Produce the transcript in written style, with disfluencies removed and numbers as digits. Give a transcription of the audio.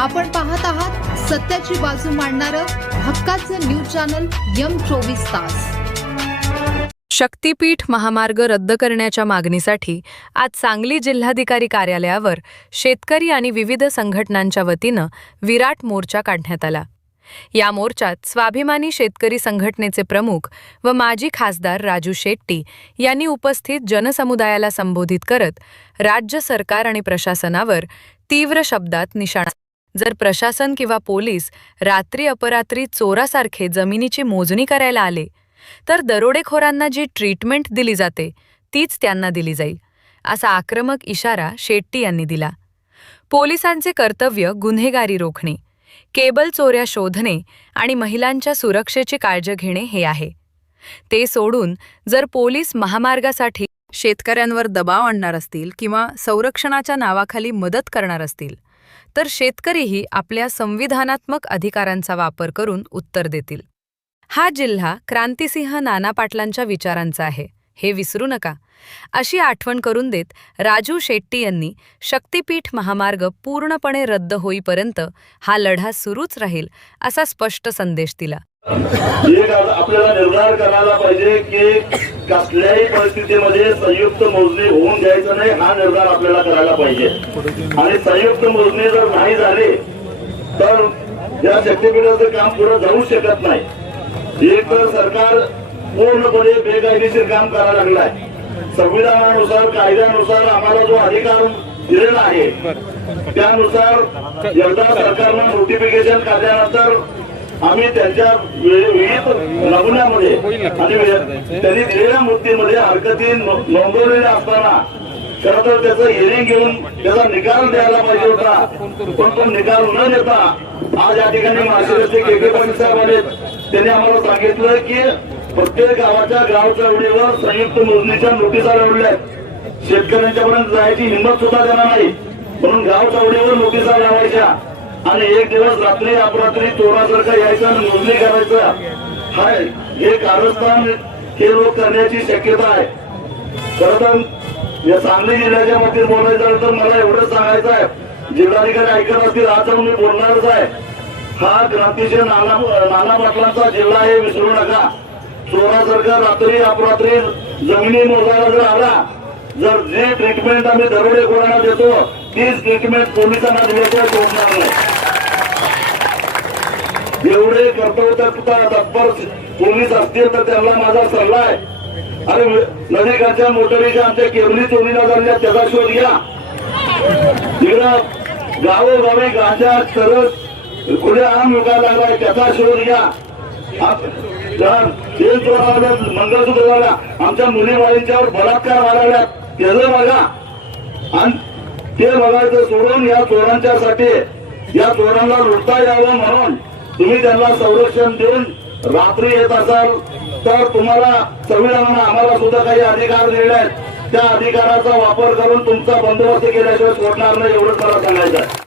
आपण पाहत आहात सत्याची बाजू मांडणारं हक्काचं न्यूज चॅनल M24 तास। शक्तीपीठ महामार्ग रद्द करण्याच्या मागणीसाठी आज सांगली जिल्हाधिकारी कार्यालयावर शेतकरी आणि विविध संघटनांच्या वतीनं विराट मोर्चा काढण्यात आला। या मोर्चात स्वाभिमानी शेतकरी संघटनेचे प्रमुख व माजी खासदार राजू शेट्टी यांनी उपस्थित जनसमुदायाला संबोधित करत राज्य सरकार आणि प्रशासनावर तीव्र शब्दात निशाणा जर प्रशासन किंवा पोलीस रात्री अपरात्री चोरासारखे जमिनीची मोजणी करायला आले तर दरोडेखोरांना जी ट्रीटमेंट दिली जाते तीच त्यांना दिली जाईल, असा आक्रमक इशारा शेट्टी यांनी दिला। पोलिसांचे कर्तव्य गुन्हेगारी रोखणे, केबल चोऱ्या शोधणे आणि महिलांच्या सुरक्षेची काळजी घेणे हे आहे। ते सोडून जर पोलीस महामार्गासाठी शेतकऱ्यांवर दबाव आणणार असतील किंवा संरक्षणाच्या नावाखाली मदत करणार असतील तर शेतकरीही आपल्या संविधानात्मक अधिकारांचा वापर करून उत्तर देतील। हा जिल्हा क्रांतिसिंह नाना पाटलांच्या विचारांचा आहे, हे विसरू नका, अशी आठवण करून देत राजू शेट्टी यांनी शक्तीपीठ महामार्ग पूर्णपणे रद्द होईपर्यंत हा लढा सुरूच राहील असा स्पष्ट संदेश दिला। आपल्याला निर्धार करायला पाहिजे की कसल्याही परिस्थितीमध्ये संयुक्त मोजणी होऊन द्यायचं नाही, हा निर्धार आपल्याला करायला पाहिजे। आणि संयुक्त मोजणी जर नाही झाली तर या शक्तीपीठाचं काम पुढे जाऊ शकत नाही। एक तर सरकार पूर्णपणे बेकायदेशीर काम करायला लागलाय। संविधानानुसार कायद्यानुसार आम्हाला जो अधिकार दिलेला आहे त्यानुसार एकदा सरकारनं नोटिफिकेशन काढल्यानंतर आम्ही त्यांच्या विविध नमुन्यामध्ये आणि त्यांनी दिलेल्या मुद्द्यामध्ये हरकती नोंदवलेल्या असताना खरं तर त्याचं हिअरिंग घेऊन त्याचा निकाल द्यायला पाहिजे होता, पण निकाल न देता आज या ठिकाणी मार्गदर्शक के पाटील साहेब आले। त्यांनी आम्हाला सांगितलं की प्रत्येक गावाच्या गाव चौकीवर संयुक्त मोजणीच्या नोटिसा लावल्या आहेत। शेतकऱ्यांच्यापर्यंत जायची हिंमत सुद्धा देणार नाही, म्हणून गाव चौकीवर नोटिसा लावायच्या आणि एक दिवस रात्री अपरात्री चोरासारखं यायचं आणि मोजणी करायचं, हा हे कारस्थान हे लोक करण्याची शक्यता आहे। खरं तर या सांगली जिल्ह्याच्या बाबतीत बोलायचं तर मला एवढंच सांगायचं आहे, जिल्हाधिकारी ऐकत असतील आज जाऊन मी बोलणारच आहे। हा क्रांतिसिंह नाना पाटलांचा जिल्हा हे विसरू नका। चोरासारखा रात्री अपरात्री जमिनी मोजायला जर आला, जर जे ट्रीटमेंट आम्ही दरोडेखोरांना देतो तीच ट्रीटमेंट पोलिसांना दिल्याशिवाय सोडणार नाही। एवढे कर्तव्य तत्पर पोलीस असतील तर त्यांना माझा सल्ला आहे, अरे नदीकाठच्या मोटरीच्या आमच्या केबली चोरीला झाल्या त्याचा शोध घ्या। तिकडं गावोगावी गांजा सरस खुले आम विकायला लागलाय त्याचा शोध घ्या। तेल चोराला मंगळसूत्र झाला, आमच्या मुली बाळींच्यावर बलात्कार व्हायला त्याचं बघा आणि ते बघायचं सोडून या चोरांच्यासाठी या चोरांना लुटता यावं म्हणून तुम्ही त्यांना संरक्षण देऊन रात्री येत असाल तर तुम्हाला संविधानाने आम्हाला सुद्धा काही अधिकार दिले आहेत, त्या अधिकाराचा वापर करून तुमचा बंदोबस्त केल्याशिवाय सोडणार नाही, एवढंच मला सांगायचं आहे।